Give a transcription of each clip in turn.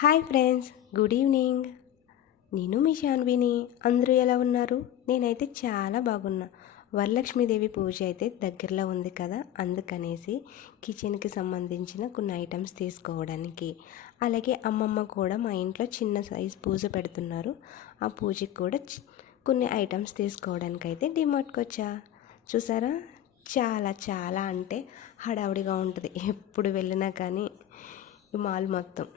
Hi friends, good evening. నేను మీ శాన్విని. అందరూ ఎలా ఉన్నారు? నేనైతే చాలా బాగున్నా. వరలక్ష్మీదేవి పూజ అయితే దగ్గరలో ఉంది కదా, అందుకనేసి కిచెన్కి సంబంధించిన కొన్ని ఐటమ్స్ తీసుకోవడానికి, అలాగే అమ్మమ్మ కూడా మా ఇంట్లో చిన్న సైజ్ పూజ పెడుతున్నారు. ఆ పూజకి కూడా కొన్ని ఐటమ్స్ తీసుకోవడానికి అయితే డిమార్ట్కి వచ్చా. చూసారా, చాలా చాలా అంటే హడావుడిగా ఉంటుంది ఎప్పుడు వెళ్ళినా కానీ. ఈ మాల్ మొత్తం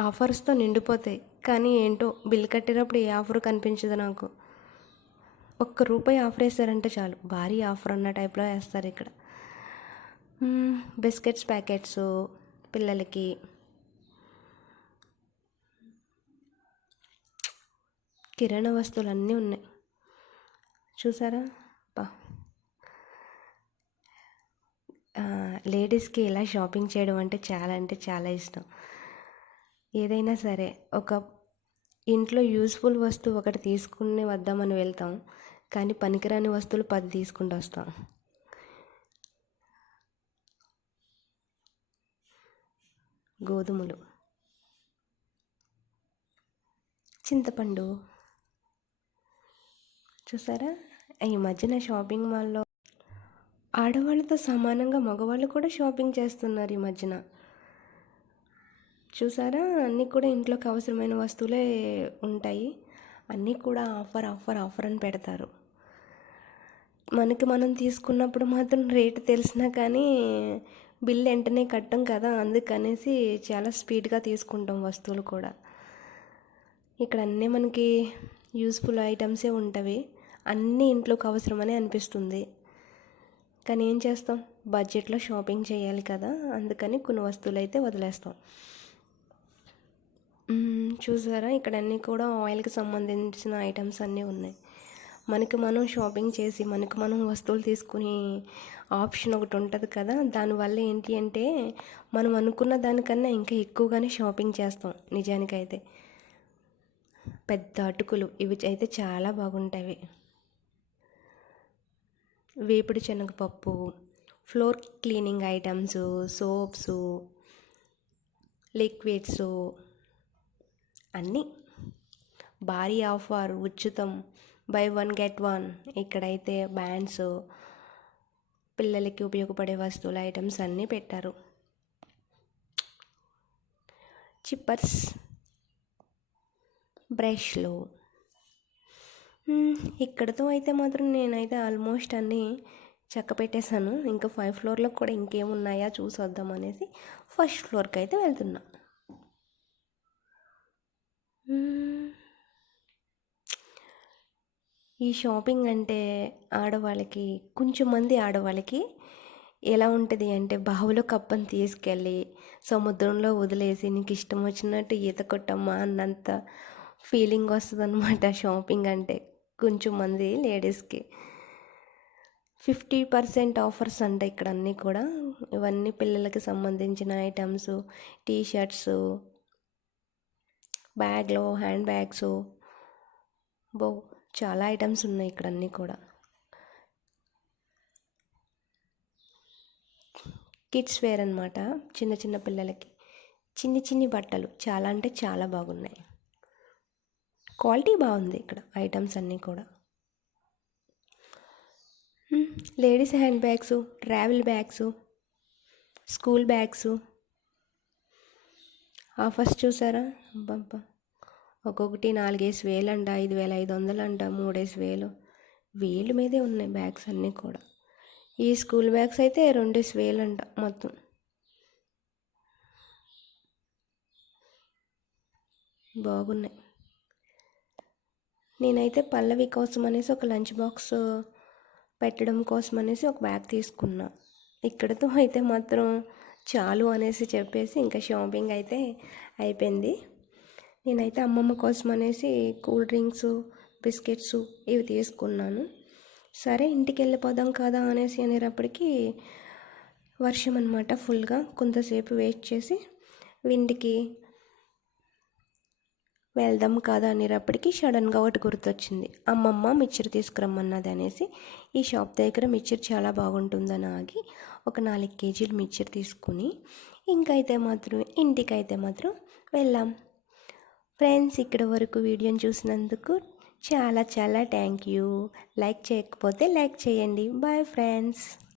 ఆఫర్స్తో నిండిపోతాయి, కానీ ఏంటో బిల్ కట్టేటప్పుడు ఏ ఆఫర్ కనిపించదు నాకు. ₹1 ఆఫర్ వేస్తారంటే చాలు, భారీ ఆఫర్ అన్న టైప్లో వేస్తారు ఇక్కడ. బిస్కెట్స్ ప్యాకెట్స్ పిల్లలకి, కిరాణా వస్తువులు అన్నీ ఉన్నాయి. చూసారా బా, లేడీస్కి ఇలా షాపింగ్ చేయడం అంటే చాలా ఇష్టం. ఏదైనా సరే ఒక ఇంట్లో యూస్ఫుల్ వస్తువు ఒకటి తీసుకుని వద్దామని వెళ్తాం, కానీ పనికిరాని వస్తువులు 10 తీసుకుంటూ వస్తాం. గోధుమలు, చింతపండు. చూసారా, ఈ మధ్యన షాపింగ్ మాల్లో ఆడవాళ్ళతో సమానంగా మగవాళ్ళు కూడా షాపింగ్ చేస్తున్నారు ఈ మధ్యన. చూసారా, అన్నీ కూడా ఇంట్లోకి అవసరమైన వస్తువులే ఉంటాయి. అన్నీ కూడా ఆఫర్ ఆఫర్ ఆఫర్ అని పెడతారు. మనకి మనం తీసుకున్నప్పుడు మాత్రం రేటు తెలిసినా కానీ బిల్ వెంటనే కట్టం కదా, అందుకనేసి చాలా స్పీడ్గా తీసుకుంటాం వస్తువులు కూడా. ఇక్కడ అన్నీ మనకి యూస్ఫుల్ ఐటమ్సే ఉంటవి, అన్నీ ఇంట్లోకి అవసరమని అనిపిస్తుంది. కానీ ఏం చేస్తాం, బడ్జెట్లో షాపింగ్ చేయాలి కదా, అందుకని కొన్ని వస్తువులు అయితే వదిలేస్తాం. చూసారా, ఇక్కడ అన్నీ కూడా ఆయిల్కి సంబంధించిన ఐటమ్స్ అన్నీ ఉన్నాయి. మనకి మనం షాపింగ్ చేసి మనకి మనం వస్తువులు తీసుకుని ఆప్షన్ ఒకటి ఉంటుంది కదా, దానివల్ల ఏంటి అంటే మనం అనుకున్న దానికన్నా ఇంకా ఎక్కువగానే షాపింగ్ చేస్తాం. నిజానికైతే పెద్ద అటుకులు ఇవి అయితే చాలా బాగుంటాయి. వేపుడు శనగపప్పు, floor cleaning items, soaps, liquids అన్నీ భారీ ఆఫర్, ఉచితం, బై 1 get 1. ఇక్కడైతే బ్యాండ్స్, పిల్లలకి ఉపయోగపడే వస్తువుల ఐటమ్స్ అన్నీ పెట్టారు. చిప్పర్స్, బ్రష్లు. ఇక్కడతో అయితే మాత్రం నేనైతే ఆల్మోస్ట్ అన్నీ చక్క పెట్టేశాను. ఇంకా 5th ఫ్లోర్లో కూడా ఇంకేమున్నాయా చూసి వద్దామనేసి ఫస్ట్ ఫ్లోర్కి అయితే వెళ్తున్నా. ఈ షాపింగ్ అంటే ఆడవాళ్ళకి, కొంచెం మంది ఆడవాళ్ళకి ఎలా ఉంటుంది అంటే, బావిలో కప్పని తీసుకెళ్ళి సముద్రంలో వదిలేసి నీకు ఇష్టం వచ్చినట్టు ఈత కొట్టమ్మా అన్నంత ఫీలింగ్ వస్తుంది అనమాట షాపింగ్ అంటే కొంచెం మంది లేడీస్కి. 50% ఆఫర్స్ అంటే ఇక్కడ అన్నీ కూడా. ఇవన్నీ పిల్లలకి సంబంధించిన ఐటమ్స్, టీషర్ట్స్, బ్యాగ్లో హ్యాండ్ బ్యాగ్స్, చాలా ఐటమ్స్ ఉన్నాయి ఇక్కడ అన్నీ కూడా. కిడ్స్ వేర్ అనమాట, చిన్న చిన్న పిల్లలకి చిన్ని చిన్ని బట్టలు చాలా అంటే చాలా బాగున్నాయి. క్వాలిటీ బాగుంది ఇక్కడ ఐటమ్స్ అన్నీ కూడా. Ladies hand bags, travel bags, school bags offers చూసారా, అబ్బబ్బా, ఒక్కొక్కటి 4,500 అంట, 5,500 అంట, 3,000 వేలు మీదే ఉన్నాయి బ్యాగ్స్ అన్నీ కూడా. ఈ స్కూల్ బ్యాగ్స్ అయితే 2,000 అంట మొత్తం. బాగున్నాయి. నేనైతే పల్లవి కోసం అనేసి ఒక లంచ్ బాక్స్ పెట్టడం కోసం అనేసి ఒక బ్యాగ్ తీసుకున్నా. ఇక్కడతో అయితే మాత్రం చాలు అనేసి చెప్పేసి ఇంకా షాపింగ్ అయితే అయిపోయింది. నేనైతే అమ్మమ్మ కోసం అనేసి కూల్ డ్రింక్స్, బిస్కెట్స్ ఇవి తీసుకున్నాను. సరే ఇంటికి వెళ్ళిపోదాం కదా అనేసి అనేటప్పటికీ వర్షం అనమాట ఫుల్గా. కొంతసేపు వెయిట్ చేసి ఇంటికి వెళ్దాం కదా అనేటప్పటికి సడన్గా ఒకటి గుర్తొచ్చింది, అమ్మమ్మ మిక్చర్ తీసుకురమ్మన్నది అనేసి ఈ షాప్ దగ్గర మిక్చర్ చాలా బాగుంటుందని ఆగి ఒక 4 కేజీలు మిక్చర్ తీసుకుని ఇంకైతే మాత్రం ఇంటికైతే మాత్రం వెళ్ళాం. ఫ్రెండ్స్, ఇక్కడ వరకు వీడియోని చూసినందుకు చాలా చాలా థ్యాంక్ యూ. లైక్ చేయకపోతే లైక్ చేయండి. Bye friends.